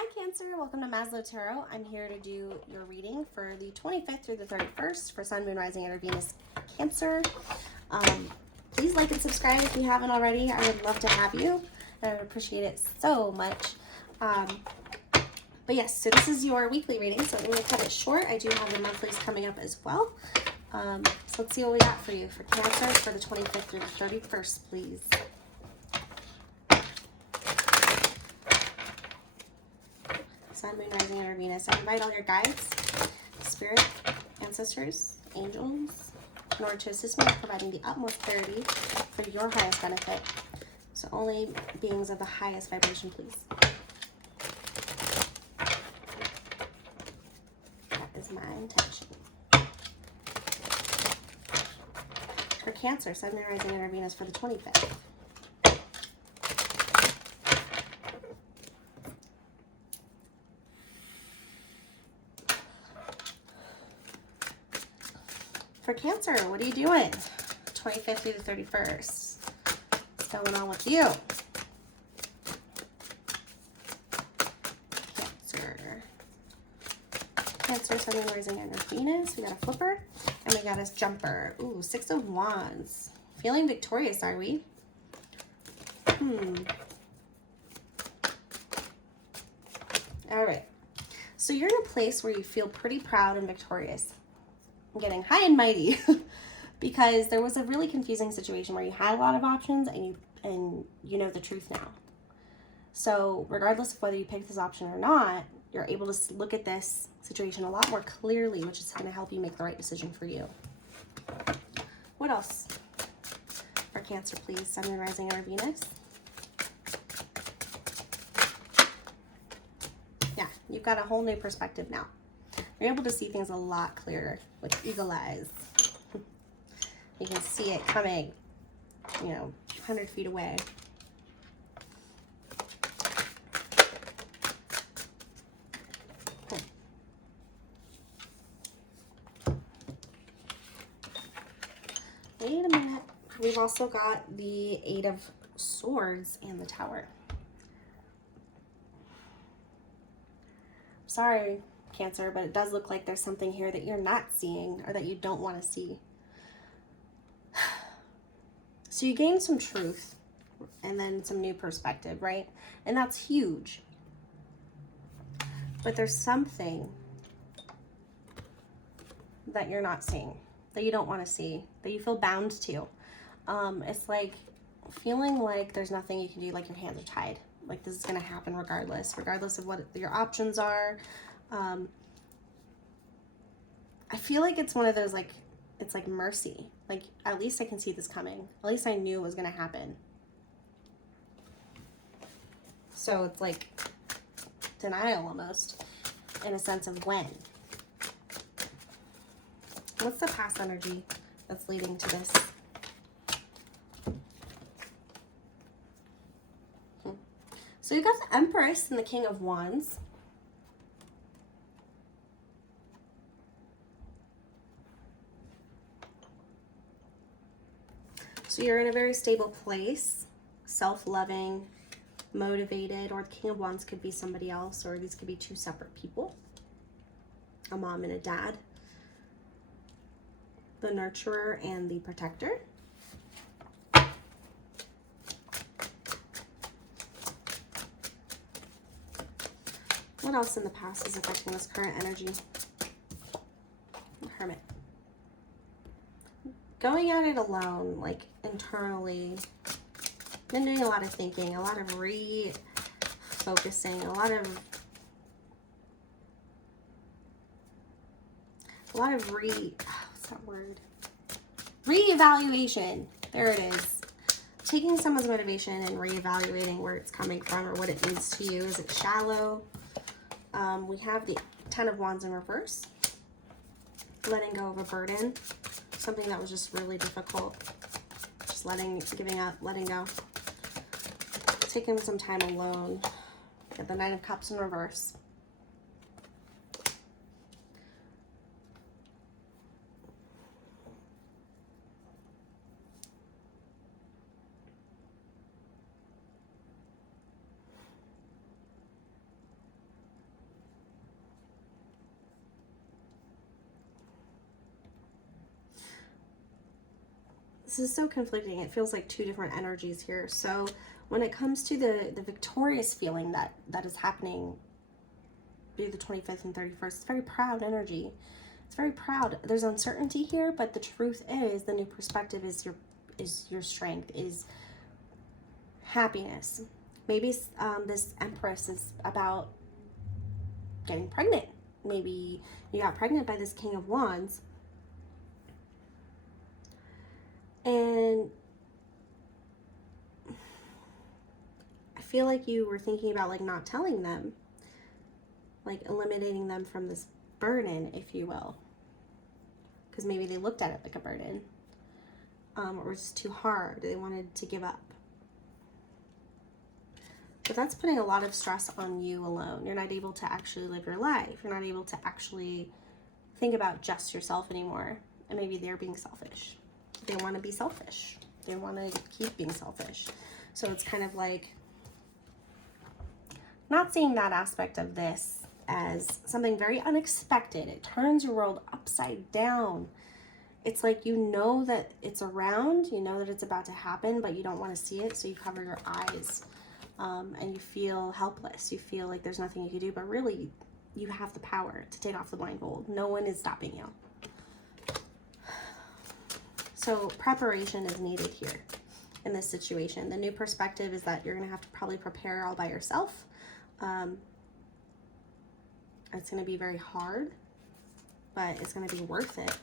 Hi Cancer, welcome to Maslow Tarot. I'm here to do your reading for the 25th through the 31st for Sun, Moon, Rising, and Venus Cancer. Please like and subscribe if you haven't already. I would love to have you. I would appreciate it so much. But yes, so this is your weekly reading, so I'm going to cut it short. I do have the monthlies coming up as well. So let's see what we got for you for Cancer for the 25th through the 31st, please. Sun, Moon, Rising, and Venus. I invite all your guides, spirit, ancestors, angels, in order to assist me in providing the utmost clarity for your highest benefit. So only beings of the highest vibration, please. That is my intention. For Cancer, Sun, Moon, Rising, and Venus for the 25th. For Cancer, what are you doing? 25th through the 31st. What's going on with you? Cancer. Cancer, Sun, Moon, Rising, and Venus. We got a flipper. And we got a jumper. Ooh, Six of Wands. Feeling victorious, are we? All right. So you're in a place where you feel pretty proud and victorious. I'm getting high and mighty because there was a really confusing situation where you had a lot of options and you know the truth now. So regardless of whether you pick this option or not, you're able to look at this situation a lot more clearly, which is going to help you make the right decision for you. What else for Cancer, please? Sun, Moon, Rising, or Venus? Yeah, you've got a whole new perspective now. You're able to see things a lot clearer with eagle eyes. You can see it coming, 100 feet away. Wait a minute. We've also got the Eight of Swords and the Tower. Sorry, Cancer, but it does look like there's something here that you're not seeing or that you don't want to see. So you gain some truth and then some new perspective, right? And that's huge. But there's something that you're not seeing, that you don't want to see, that you feel bound to. It's like feeling like there's nothing you can do, like your hands are tied. Like this is going to happen regardless of what your options are. I feel like it's one of those, like, it's like mercy. Like, at least I can see this coming. At least I knew it was going to happen. So it's like denial almost, in a sense of when. What's the past energy that's leading to this? So you've got the Empress and the King of Wands. So you're in a very stable place, self-loving, motivated, or the King of Wands could be somebody else, or these could be two separate people, a mom and a dad, the nurturer and the protector. What else in the past is affecting this current energy? Hermit. Going at it alone, like internally, been doing a lot of thinking, a lot of refocusing, a lot of what's that word? Reevaluation. There it is. Taking someone's motivation and reevaluating where it's coming from or what it means to you. Is it shallow? We have the Ten of Wands in reverse. Letting go of a burden. Something that was just really difficult. Just giving up, letting go. Taking some time alone. Get the Nine of Cups in reverse. this is so conflicting. It feels like two different energies here. So when it comes to the victorious feeling that is happening through the 25th and 31st, it's very proud energy. It's very proud. There's uncertainty here, but the truth is the new perspective is your strength, is happiness. Maybe this Empress is about getting pregnant. Maybe you got pregnant by this King of Wands. And I feel like you were thinking about like not telling them, like eliminating them from this burden, if you will. Because maybe they looked at it like a burden. Or it was just too hard. They wanted to give up. But that's putting a lot of stress on you alone. You're not able to actually live your life. You're not able to actually think about just yourself anymore. And maybe they're being selfish. They want to be selfish. They want to keep being selfish. So it's kind of like not seeing that aspect of this as something very unexpected. It turns your world upside down. It's like you know that it's around, you know that it's about to happen, but you don't want to see it, so you cover your eyes. And you feel helpless. You feel like there's nothing you can do, but really you have the power to take off the blindfold. No one is stopping you. So preparation is needed here in this situation. The new perspective is that you're going to have to probably prepare all by yourself. It's going to be very hard, but it's going to be worth it.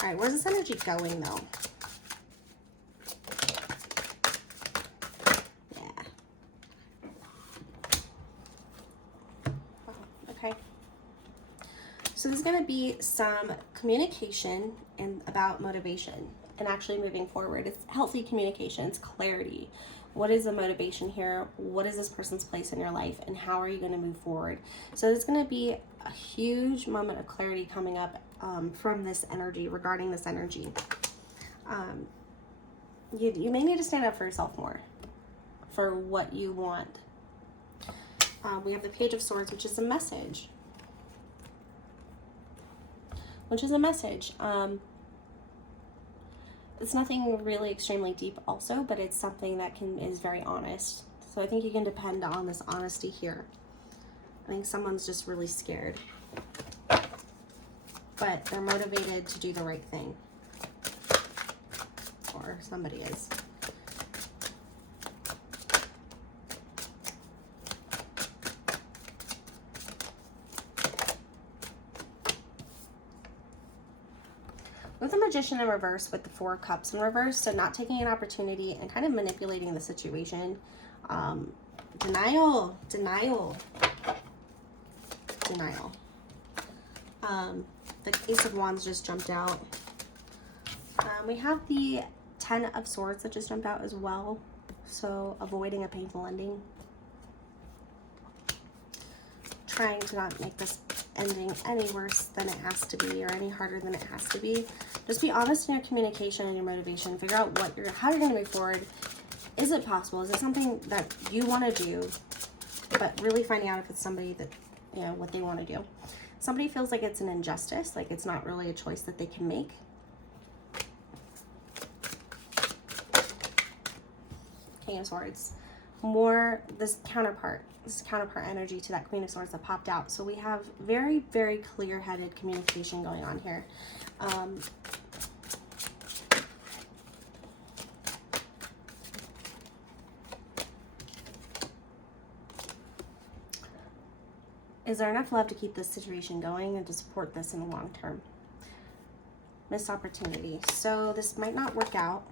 All right, where's this energy going though? So there's going to be some communication about motivation and actually moving forward. It's healthy communication, it's clarity. What is the motivation here? What is this person's place in your life? And how are you going to move forward? So there's going to be a huge moment of clarity coming up from this energy, regarding this energy. You may need to stand up for yourself more, for what you want. We have the Page of Swords, which is a message. It's nothing really extremely deep also, but it's something that is very honest. So I think you can depend on this honesty here. I think someone's just really scared, but they're motivated to do the right thing. Or somebody is. With the Magician in reverse, with the Four of Cups in reverse, so not taking an opportunity and kind of manipulating the situation. Denial. The Ace of Wands just jumped out. We have the Ten of Swords that just jumped out as well. So avoiding a painful ending. Trying to not make this ending any worse than it has to be, or any harder than it has to be. Just be honest in your communication and your motivation. Figure out how you're going to move forward. Is it possible? Is it something that you want to do? But really finding out if it's somebody that, what they want to do. Somebody feels like it's an injustice, like it's not really a choice that they can make. King of Swords. This counterpart energy to that Queen of Swords that popped out. So we have very, very clear-headed communication going on here. Is there enough love to keep this situation going and to support this in the long term? Missed opportunity. So this might not work out.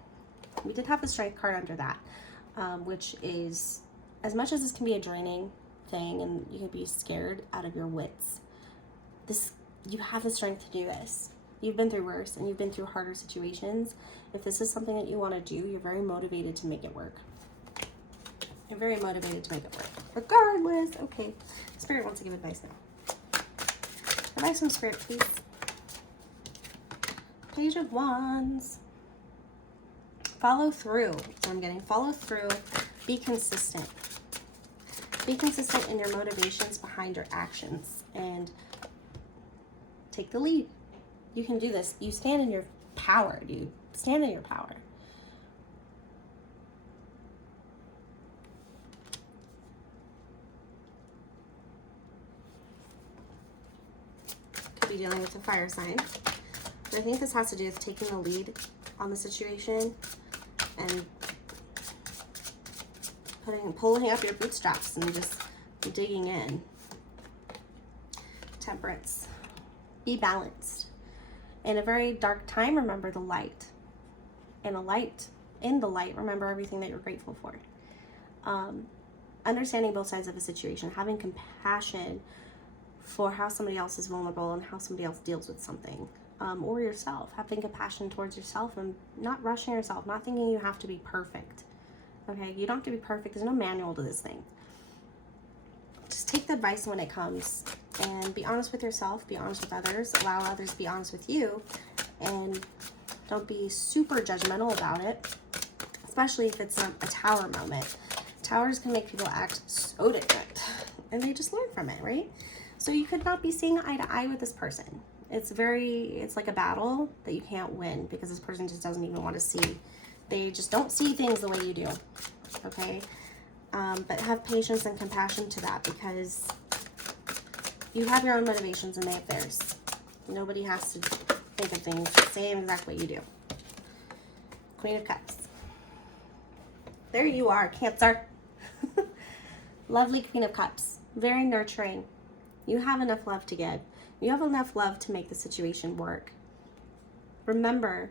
We did have the Strength card under that, which is, as much as this can be a draining thing and you can be scared out of your wits, you have the strength to do this. You've been through worse and you've been through harder situations. If this is something that you want to do, you're very motivated to make it work. You're very motivated to make it work. Regardless, okay. Spirit wants to give advice now. Advice from Spirit, please. Page of Wands. Follow through. So I'm getting follow through. Be consistent. Be consistent in your motivations behind your actions and take the lead. You can do this. You stand in your power, dude. stand in your power. Could be dealing with a fire sign. But I think this has to do with taking the lead on the situation and pulling up your bootstraps and just digging in. Temperance. Be balanced. In a very dark time, remember the light. In the light, remember everything that you're grateful for. Understanding both sides of a situation, having compassion for how somebody else is vulnerable and how somebody else deals with something. Or yourself, having compassion towards yourself and not rushing yourself, not thinking you have to be perfect. Okay, you don't have to be perfect. There's no manual to this thing. Just take the advice when it comes and be honest with yourself, be honest with others, allow others to be honest with you, and don't be super judgmental about it, especially if it's a tower moment. Towers can make people act so different, and they just learn from it, right? So you could not be seeing eye to eye with this person. It's like a battle that you can't win because this person just doesn't even want to see. They just don't see things the way you do, okay? But have patience and compassion to that because you have your own motivations and they have theirs. Nobody has to think of things the same exact way you do. Queen of Cups. There you are, Cancer. Lovely Queen of Cups. Very nurturing. You have enough love to give. You have enough love to make the situation work. Remember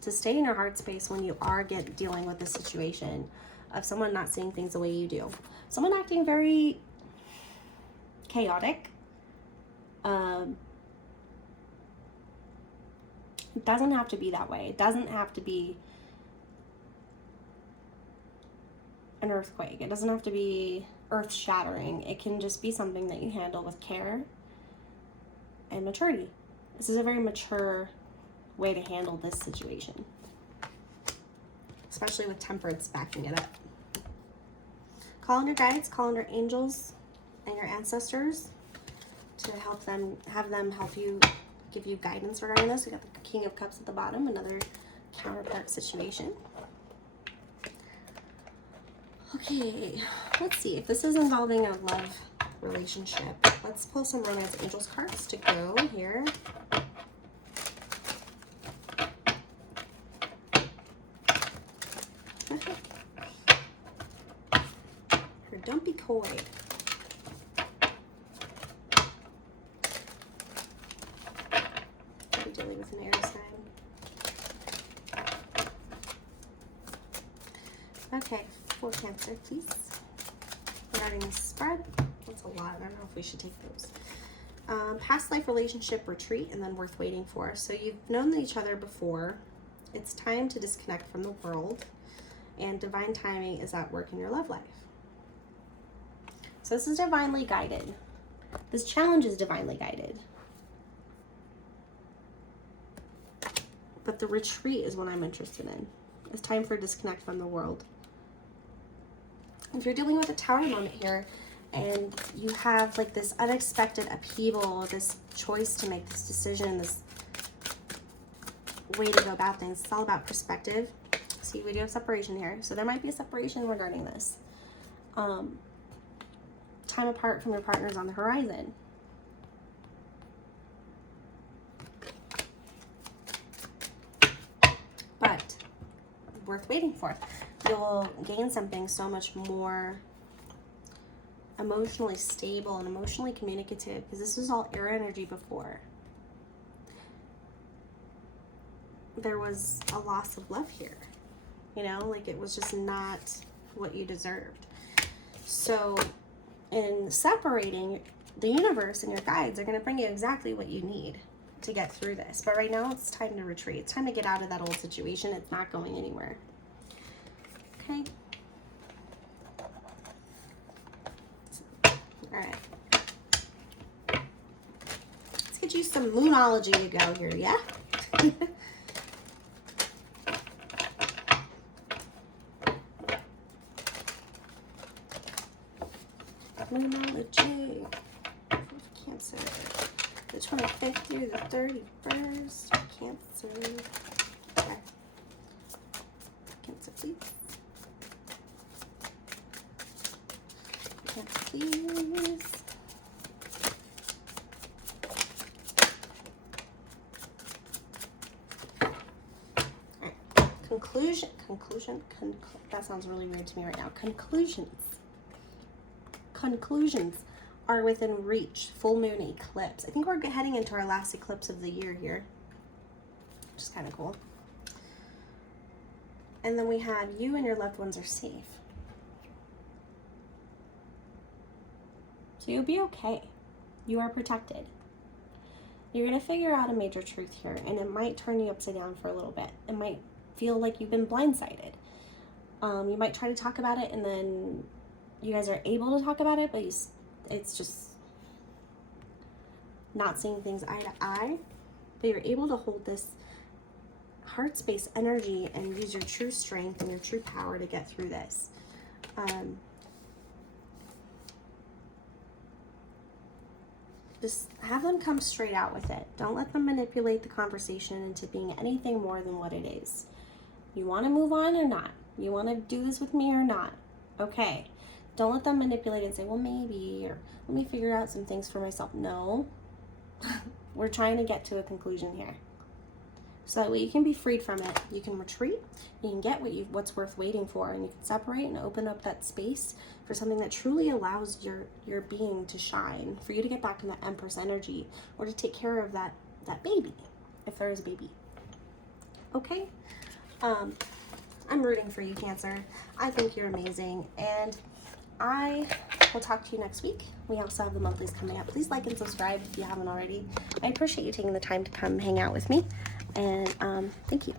to stay in your heart space when you are dealing with the situation of someone not seeing things the way you do. Someone acting very chaotic. It doesn't have to be that way. It doesn't have to be an earthquake. It doesn't have to be earth-shattering. It can just be something that you handle with care and maturity. This is a very mature way to handle this situation, especially with temperance backing it up. Call on your guides, call on your angels and your ancestors to help them, have them help you, give you guidance regarding this. We got the King of Cups at the bottom, another counterpart situation. Okay, let's see if this is involving a love relationship. Let's pull some Romance Angels cards to go here. Or don't be coy. I'll be dealing with an air sign. Okay, for Cancer, please. Regarding the spread, that's a lot. I don't know if we should take those. Past life relationship retreat and then worth waiting for. So you've known each other before. It's time to disconnect from the world, and divine timing is at work in your love life. So this is divinely guided. This challenge is divinely guided. But the retreat is what I'm interested in. It's time for a disconnect from the world. If you're dealing with a tower moment here and you have like this unexpected upheaval, this choice to make, this decision, this way to go about things, it's all about perspective. See, we do have separation here. So there might be a separation regarding this. Time apart from your partners on the horizon. But worth waiting for. You'll gain something so much more emotionally stable and emotionally communicative, because this was all air energy before. There was a loss of love here, you know, like it was just not what you deserved. So in separating, the universe and your guides are going to bring you exactly what you need to get through this. But right now it's time to retreat. It's time to get out of that old situation. It's not going anywhere. Okay. All right. Let's get you some moonology to go here, yeah? Moonology for Cancer. The 25th through the 31st. Cancer. Okay. please. Yes, please. That sounds really weird to me right now. Conclusions are within reach. Full moon eclipse. I think we're heading into our last eclipse of the year here, which is kind of cool. And then we have you and your loved ones are safe. So you'll be okay. You are protected. You're going to figure out a major truth here, and it might turn you upside down for a little bit. It might feel like you've been blindsided. You might try to talk about it, and then you guys are able to talk about it, but it's just not seeing things eye to eye. But you're able to hold this heart space energy and use your true strength and your true power to get through this. Just have them come straight out with it. Don't let them manipulate the conversation into being anything more than what it is. You want to move on or not? You want to do this with me or not? Okay. Don't let them manipulate and say, well, maybe, or let me figure out some things for myself. No. We're trying to get to a conclusion here. So that way you can be freed from it. You can retreat. You can get what's worth waiting for, and you can separate and open up that space for something that truly allows your being to shine, for you to get back in that Empress energy, or to take care of that baby, if there is a baby. Okay? I'm rooting for you, Cancer. I think you're amazing, and I will talk to you next week. We also have the monthlies coming up. Please like and subscribe if you haven't already. I appreciate you taking the time to come hang out with me, and thank you.